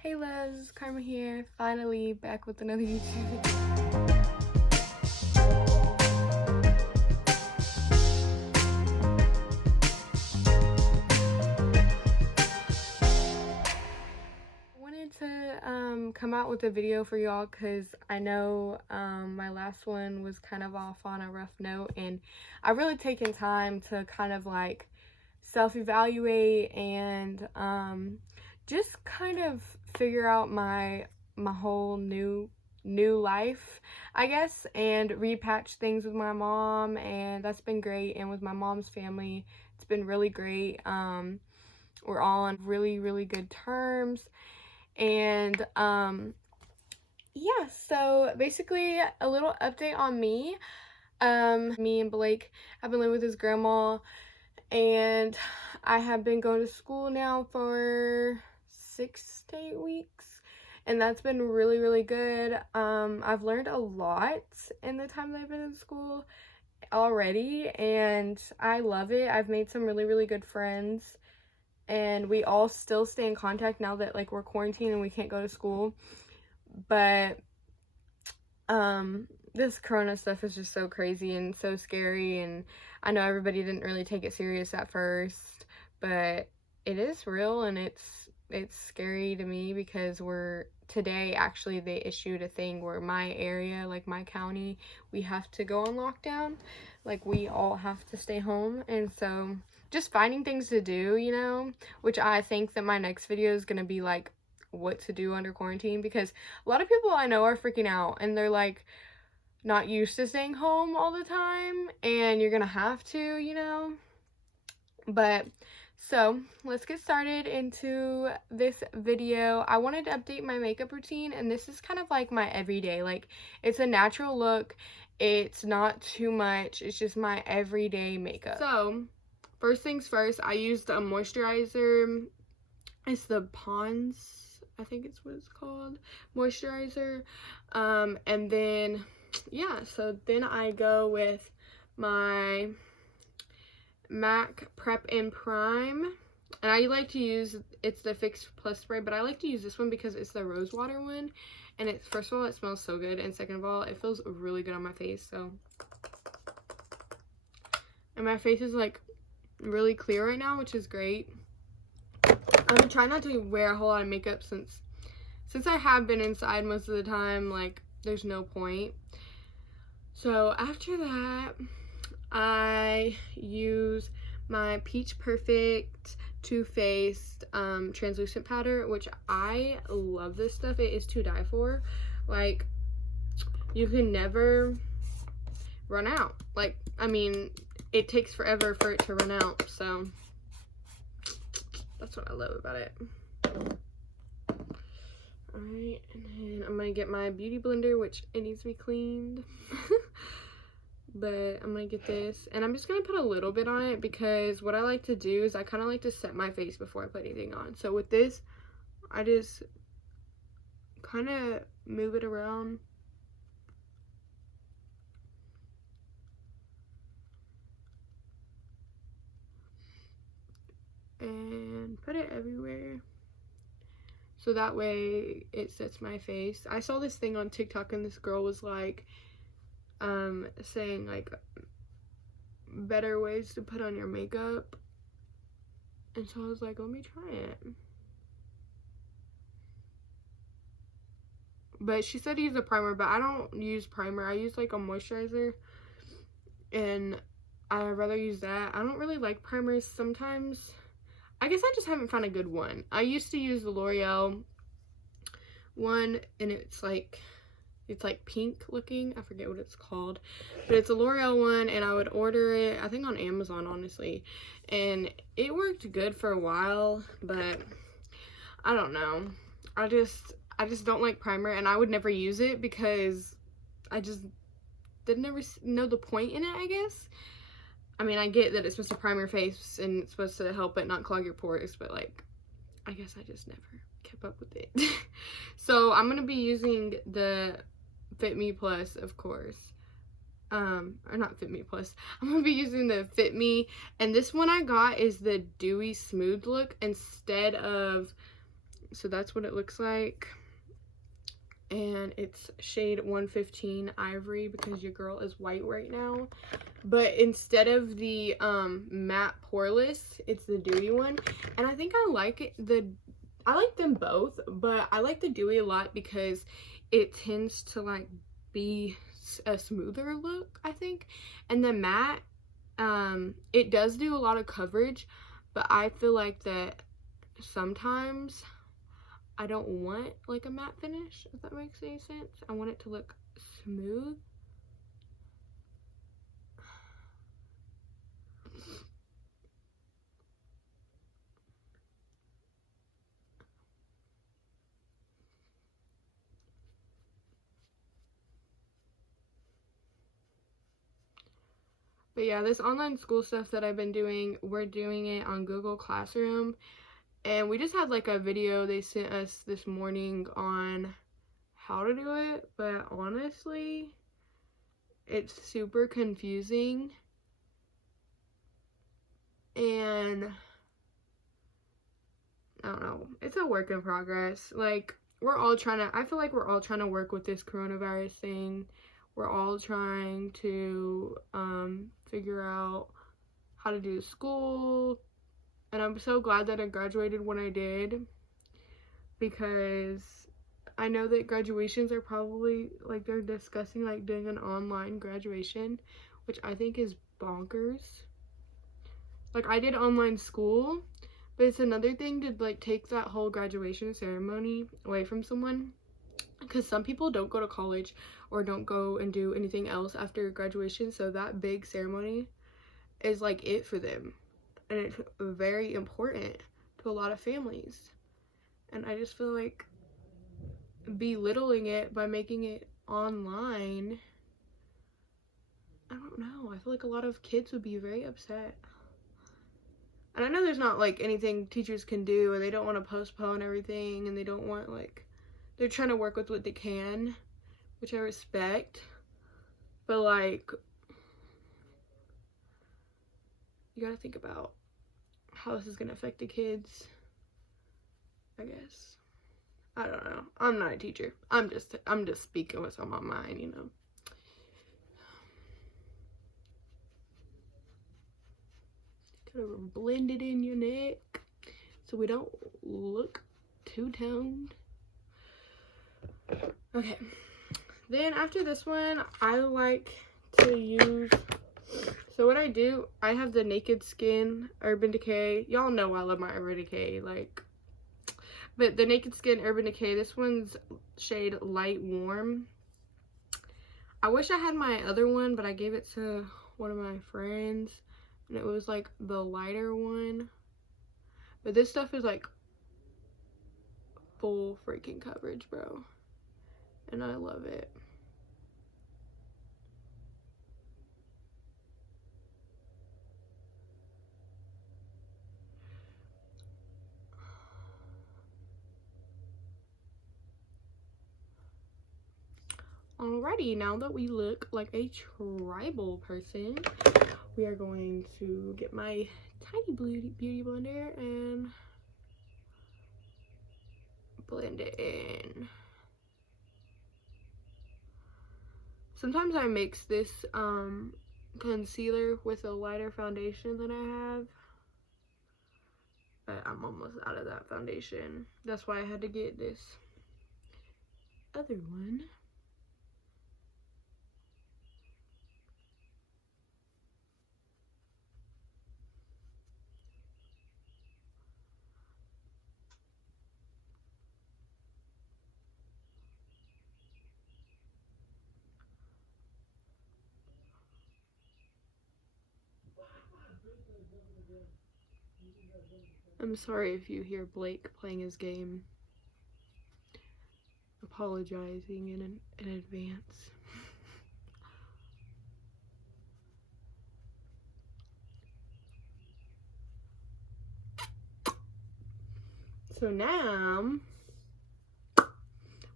Hey Les, Karma here, finally back with another YouTube video. I wanted to come out with a video for y'all because I know my last one was kind of off on a rough note, and I've really taken time to kind of like self-evaluate and just kind of figure out my whole new life, I guess, and repatch things with my mom, and that's been great. And with my mom's family, it's been really great. We're all on really good terms, and yeah, so basically a little update on me. Me and Blake have been living with his grandma, and I have been going to school now for 6 to 8 weeks, and that's been really good. I've learned a lot in the time that I've been in school already, and I love it. I've made some really good friends, and we all still stay in contact now that like we're quarantined and we can't go to school. But this corona stuff is just so crazy and so scary, and I know everybody didn't really take it serious at first, but it is real, and it's scary to me because today actually they issued a thing where my area, like my county, we have to go on lockdown. Like we all have to stay home, and so just finding things to do, you know, which I think that my next video is gonna be like what to do under quarantine, because a lot of people I know are freaking out and they're like not used to staying home all the time, and you're gonna have to, you know. But so let's get started into this video. I wanted to update my makeup routine, and this is kind of like my everyday, like it's a natural look, it's not too much, it's just my everyday makeup. So first things first, I used a moisturizer. It's the Pond's, I think it's what it's called, moisturizer. And then yeah, so then I go with my MAC Prep and Prime, and I like to use, it's the Fix Plus spray, but I like to use this one because it's the rose water one, and it's, first of all, it smells so good, and second of all, it feels really good on my face. So, and my face is like really clear right now, which is great. I'm trying not to wear a whole lot of makeup since I have been inside most of the time. Like there's no point. So after that, I use my Peach Perfect Too Faced translucent powder, which I love this stuff. It is to die for. Like, you can never run out. Like, I mean, it takes forever for it to run out, so that's what I love about it. Alright, and then I'm gonna get my beauty blender, which it needs to be cleaned. But I'm gonna get this, and I'm just gonna put a little bit on it because what I like to do is I kind of like to set my face before I put anything on. So with this, I just kind of move it around. And put it everywhere, so that way it sets my face. I saw this thing on TikTok, and this girl was like saying like better ways to put on your makeup, and so I was like, let me try it. But she said to use a primer, but I don't use primer. I use like a moisturizer, and I'd rather use that. I don't really like primers sometimes. I guess I just haven't found a good one. I used to use the L'Oreal one, and it's like pink looking. I forget what it's called, but it's a L'Oreal one, and I would order it, I think, on Amazon, honestly, and it worked good for a while, but I don't know. I just don't like primer, and I would never use it because I just didn't ever know the point in it, I guess. I mean, I get that it's supposed to prime your face and it's supposed to help it not clog your pores, but like, I guess I just never kept up with it. So I'm gonna be using the Fit Me Plus, of course. Or not Fit Me Plus. I'm gonna be using the Fit Me, and this one I got is the Dewy Smooth look instead of So that's what it looks like. And it's shade 115 Ivory because your girl is white right now. But instead of the matte poreless, it's the dewy one. And I think I like it. I like them both, but I like the dewy a lot because it tends to like be a smoother look, I think. And the matte, it does do a lot of coverage, but I feel like that sometimes I don't want like a matte finish, if that makes any sense. I want it to look smooth. But yeah, this online school stuff that I've been doing, we're doing it on Google Classroom. And we just had like a video they sent us this morning on how to do it. But honestly, it's super confusing. And I don't know. It's a work in progress. Like, I feel like we're all trying to work with this coronavirus thing. We're all trying to figure out how to do school. And I'm so glad that I graduated when I did, because I know that graduations are probably, like, they're discussing, like, doing an online graduation, which I think is bonkers. Like, I did online school, but it's another thing to, like, take that whole graduation ceremony away from someone, because some people don't go to college or don't go and do anything else after graduation, so that big ceremony is, like, it for them. And it's very important to a lot of families. And I just feel like belittling it by making it online, I don't know. I feel like a lot of kids would be very upset. And I know there's not like anything teachers can do, and they don't want to postpone everything, and they don't want, like, they're trying to work with what they can, which I respect. But like, you gotta think about how this is gonna affect the kids, I guess. I don't know. I'm not a teacher. I'm just speaking what's on my mind, you know. Kind of blend it in your neck so we don't look two-toned. Okay. Then after this one, I like to use, so what I do, I have the Naked Skin Urban Decay. Y'all know I love my Urban Decay, like, but the Naked Skin Urban Decay, this one's shade Light Warm. I wish I had my other one, but I gave it to one of my friends, and it was like the lighter one. But this stuff is like full freaking coverage, bro, and I love it. Alrighty, now that we look like a tribal person, we are going to get my tiny beauty blender and blend it in. Sometimes I mix this concealer with a lighter foundation that I have, but I'm almost out of that foundation. That's why I had to get this other one. I'm sorry if you hear Blake playing his game. Apologizing in advance. So now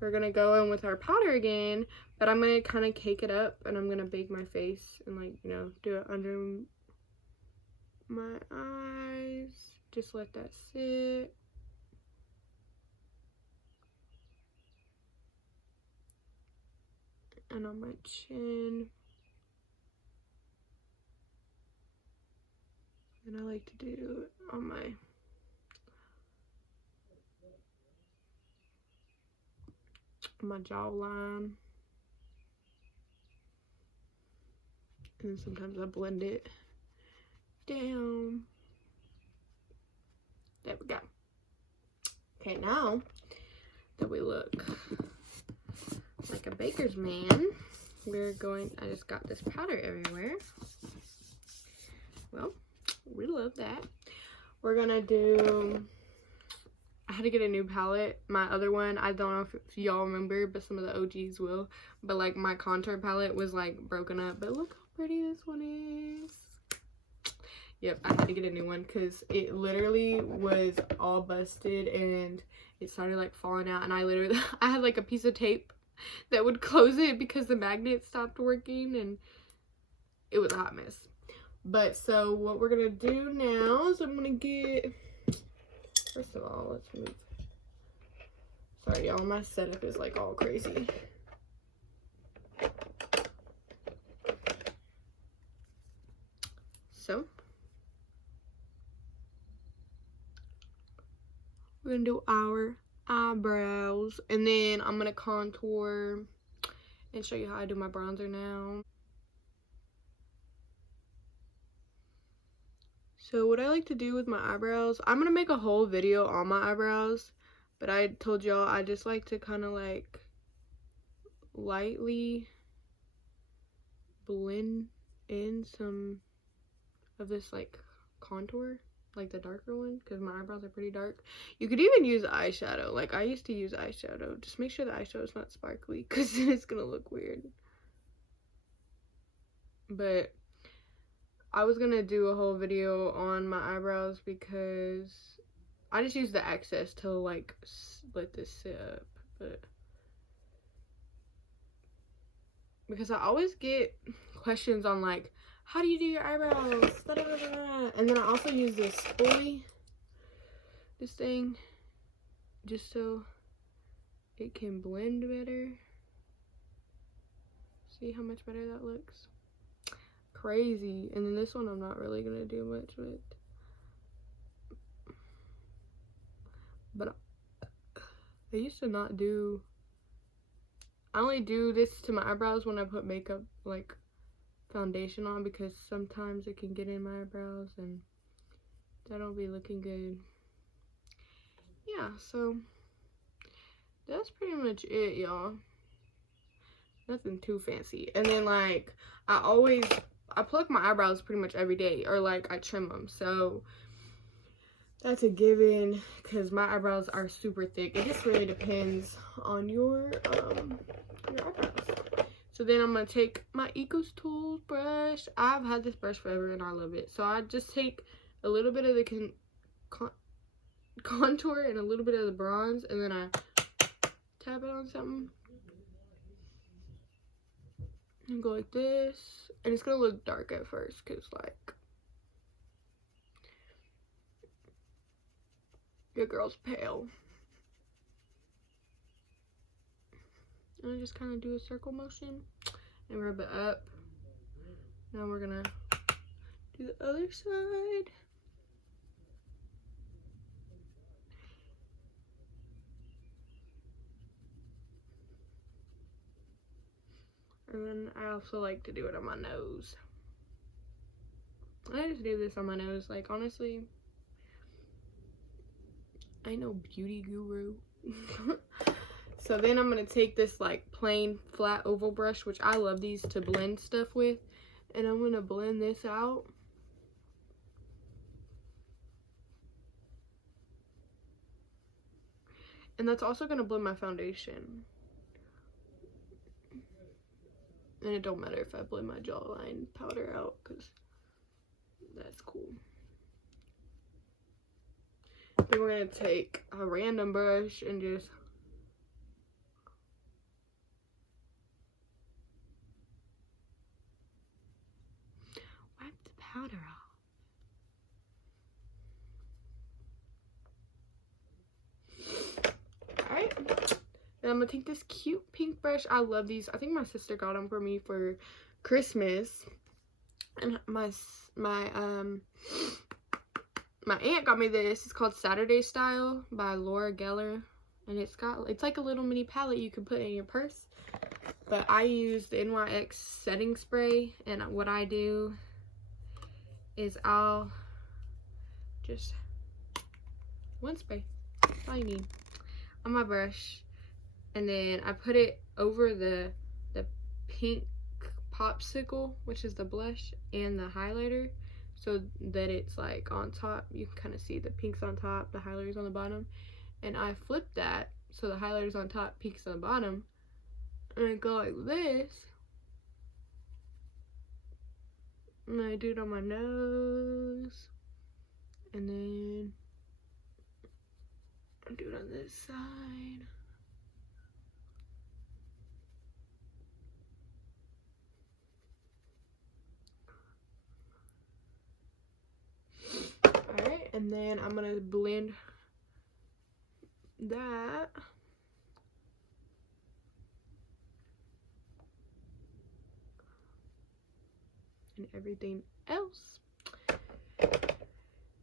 we're gonna go in with our powder again, but I'm gonna kind of cake it up, and I'm gonna bake my face and, like, you know, do it under my eyes. Just let that sit. and on my chin. And I like to do it on my jawline. And then sometimes I blend it down. There we go. Okay, now that we look like a baker's man, I just got this powder everywhere. Well, we love that. We're gonna do, I had to get a new palette. My other one, I don't know if y'all remember, but some of the OGs will. But like my contour palette was like broken up. But look how pretty this one is. Yep, I had to get a new one because it literally was all busted and it started like falling out. And I had like a piece of tape that would close it because the magnet stopped working, and it was a hot mess. But so what we're gonna do now is I'm gonna get, first of all, let's move. Sorry y'all, my setup is like all crazy. So we're gonna do our eyebrows, and then I'm gonna contour and show you how I do my bronzer now. So what I like to do with my eyebrows, I'm gonna make a whole video on my eyebrows, but I told y'all I just like to kind of like lightly blend in some of this like contour, like the darker one, because my eyebrows are pretty dark. You could even use eyeshadow. Like I used to use eyeshadow. Just make sure the eyeshadow is not sparkly, because then it's gonna look weird. But I was gonna do a whole video on my eyebrows because I just use the excess to like let this sit up. But because I always get questions on like, how do you do your eyebrows? Da, da, da, da. And then I also use this thing, just so it can blend better. See how much better that looks? Crazy. And then this one I'm not really gonna do much with. But I used to not do, I only do this to my eyebrows when I put makeup, like foundation on, because sometimes it can get in my eyebrows and that don't be looking good. Yeah, so that's pretty much it, y'all. Nothing too fancy. And then like I pluck my eyebrows pretty much every day, or like I trim them. So that's a given, because my eyebrows are super thick. It just really depends on your eyebrows. So then I'm gonna take my Ecos Tools brush. I've had this brush forever and I love it. So I just take a little bit of the contour and a little bit of the bronze, and then I tap it on something and go like this. And it's gonna look dark at first because like your girl's pale. And I just kind of do a circle motion and rub it up. Now we're gonna do the other side. And then I also like to do it on my nose. I just do this on my nose. Like, honestly, I ain't no beauty guru. So then I'm going to take this, like, plain flat oval brush, which I love these to blend stuff with. And I'm going to blend this out. And that's also going to blend my foundation. And it don't matter if I blend my jawline powder out, because that's cool. Then we're going to take a random brush and just wipe the powder off. Alright. And I'm gonna take this cute pink brush. I love these. I think my sister got them for me for Christmas. And my aunt got me this. It's called Saturday Style by Laura Geller. And it's like a little mini palette you can put in your purse. But I use the NYX setting spray, and what I do is I'll just one spray, that's all you need, on my brush, and then I put it over the pink popsicle, which is the blush and the highlighter, so that it's like on top. You can kind of see the pink's on top, the highlighter's on the bottom, and I flip that so the highlighter's on top, pink's on the bottom. And I go like this, and I do it on my nose, and then I do it on this side. Alright, and then I'm gonna blend that. And everything else.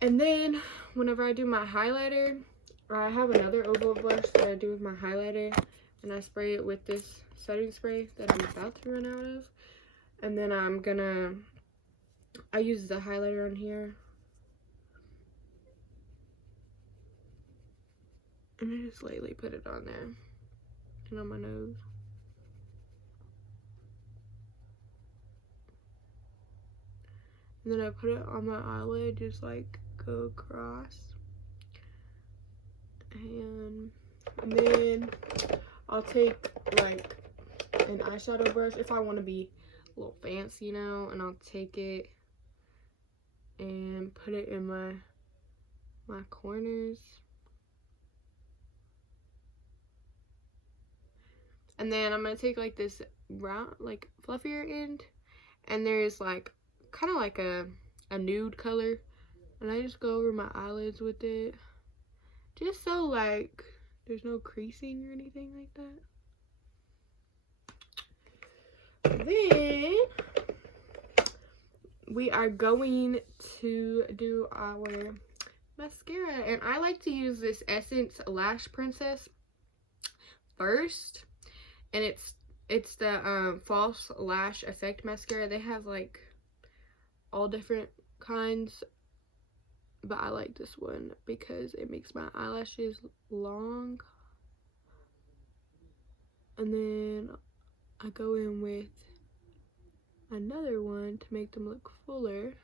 And then whenever I do my highlighter, I have another oval brush that I do with my highlighter, and I spray it with this setting spray that I'm about to run out of. And then I use the highlighter on here, and I just lightly put it on there and on my nose. And then I put it on my eyelid, just like go across. And then I'll take like an eyeshadow brush if I want to be a little fancy, you know, and I'll take it and put it in my corners. And then I'm gonna take like this round, like fluffier end, and there's like kind of like a nude color, and I just go over my eyelids with it, just so like there's no creasing or anything like that. Then we are going to do our mascara, and I like to use this Essence Lash Princess first, and it's the False Lash Effect mascara. They have like all different kinds, but I like this one because it makes my eyelashes long. And then I go in with another one to make them look fuller.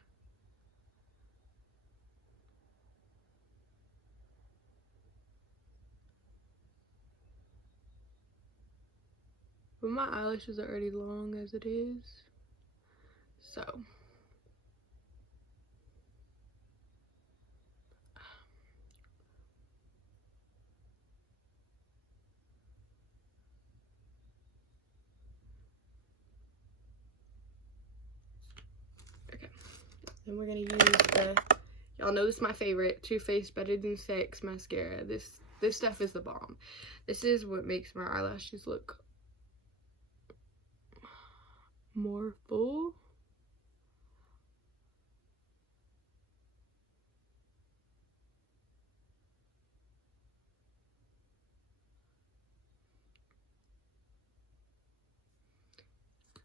But my eyelashes are already long as it is, so okay. Then we're gonna use the, y'all know this is my favorite, Too Faced Better Than Sex mascara. This stuff is the bomb. This is what makes my eyelashes look more full.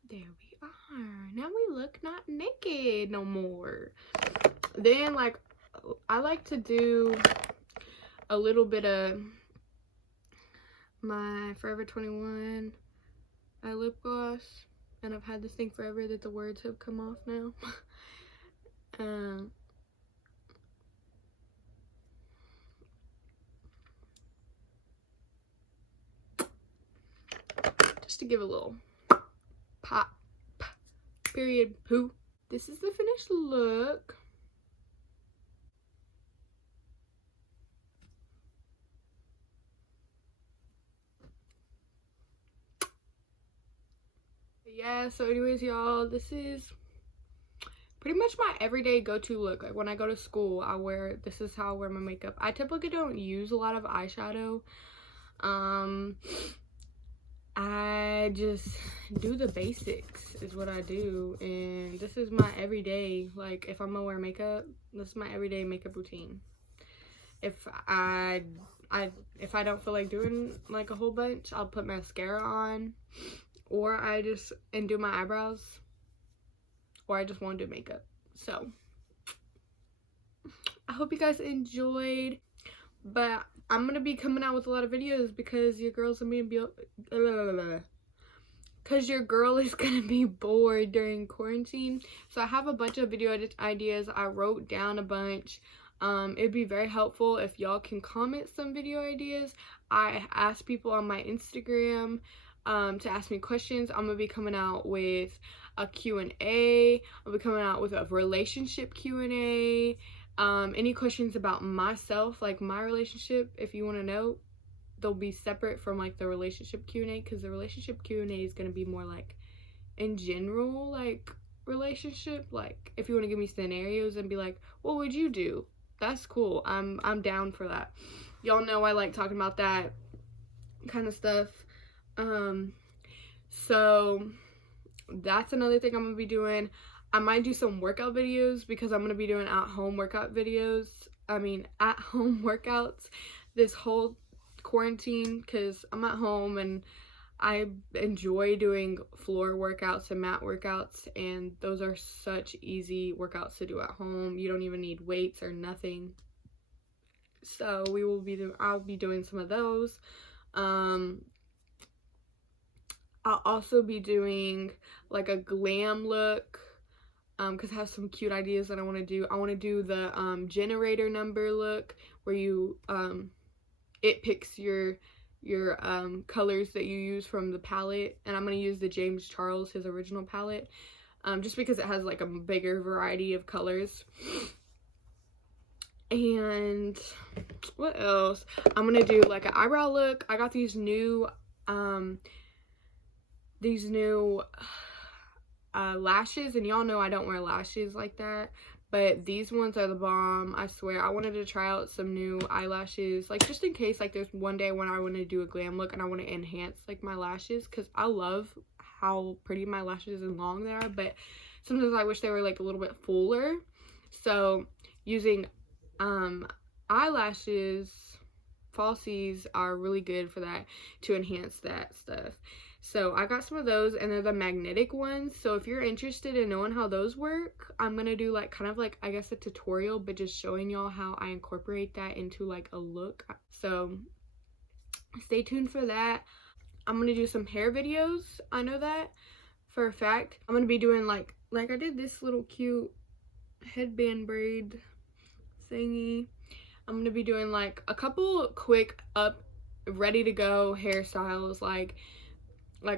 There we are. Now we look not naked no more. Then like I like to do a little bit of my Forever 21 lip gloss, and I've had this thing forever that the words have come off now. Just to give a little pop, period, poo. This is the finished look. Yeah, so anyways, y'all, this is pretty much my everyday go-to look. Like when I go to school, this is how I wear my makeup. I typically don't use a lot of eyeshadow. I just do the basics is what I do, and this is my everyday, like if I'm gonna wear makeup, this is my everyday makeup routine. If I don't feel like doing like a whole bunch, I'll put mascara on, or and do my eyebrows, or I just won't do makeup. So I hope you guys enjoyed, but I'm gonna be coming out with a lot of videos because your girl's gonna be bored during quarantine. So I have a bunch of video ideas. I wrote down a bunch. It'd be very helpful if y'all can comment some video ideas. I asked people on my Instagram to ask me questions. I'm gonna be coming out with a Q&A. I'll be coming out with a relationship Q&A. Any questions about myself, like my relationship, if you want to know, they'll be separate from like the relationship Q&A, because the relationship Q&A is going to be more like in general, like relationship, like if you want to give me scenarios and be like, what would you do? That's cool. I'm down for that. Y'all know I like talking about that kind of stuff. So that's another thing I'm gonna be doing. I might do some workout videos because I'm going to be doing at-home workout videos. At-home workouts this whole quarantine, because I'm at home and I enjoy doing floor workouts and mat workouts, and those are such easy workouts to do at home. You don't even need weights or nothing. So I'll be doing some of those. I'll also be doing like a glam look, because I have some cute ideas that I want to do. I want to do the generator number look, where you it picks your colors that you use from the palette, and I'm going to use the James Charles, his original palette, just because it has like a bigger variety of colors. And what else? I'm going to do like an eyebrow look. I got these new lashes, and y'all know I don't wear lashes like that, but these ones are the bomb. I swear, I wanted to try out some new eyelashes, like just in case like there's one day when I want to do a glam look and I want to enhance like my lashes, because I love how pretty my lashes and long they are, but sometimes I wish they were like a little bit fuller. So using eyelashes, falsies are really good for that, to enhance that stuff. So I got some of those, and they're the magnetic ones. So if you're interested in knowing how those work, I'm gonna do like kind of like, I guess, a tutorial, but just showing y'all how I incorporate that into like a look. So stay tuned for that. I'm gonna do some hair videos. I know that for a fact. I'm gonna be doing like I did this little cute headband braid thingy. I'm gonna be doing like a couple quick ready to go hairstyles, like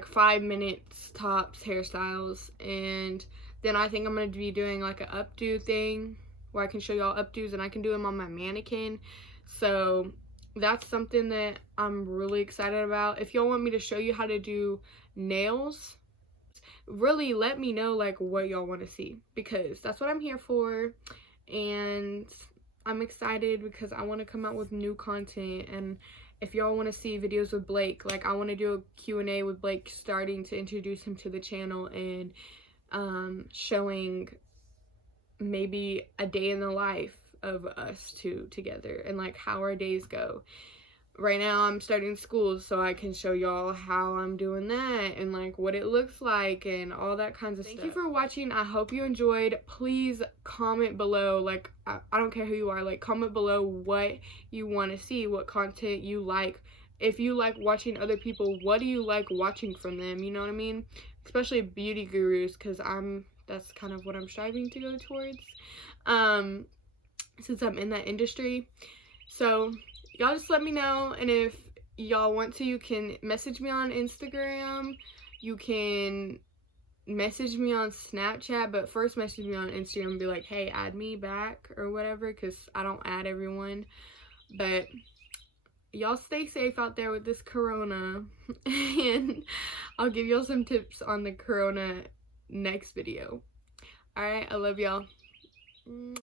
5 minutes tops hairstyles, and then I think I'm going to be doing like an updo thing where I can show y'all updos, and I can do them on my mannequin. So that's something that I'm really excited about. If y'all want me to show you how to do nails, really let me know like what y'all want to see, because that's what I'm here for. And I'm excited because I want to come out with new content. And if y'all want to see videos with Blake, like I want to do a Q&A with Blake, starting to introduce him to the channel, and showing maybe a day in the life of us two together, and like how our days go. Right now I'm starting school, so I can show y'all how I'm doing that, and like what it looks like, and all that kinds of stuff. Thank you for watching. I hope you enjoyed. Please comment below, like I don't care who you are, like comment below what you want to see, what content you like. If you like watching other people, what do you like watching from them, you know what I mean? Especially beauty gurus, because that's kind of what I'm striving to go towards, since I'm in that industry. So y'all just let me know, and if y'all want to, you can message me on Instagram, you can message me on Snapchat, but first message me on Instagram and be like, hey, add me back or whatever, because I don't add everyone. But y'all stay safe out there with this corona, and I'll give y'all some tips on the corona next video. Alright, I love y'all.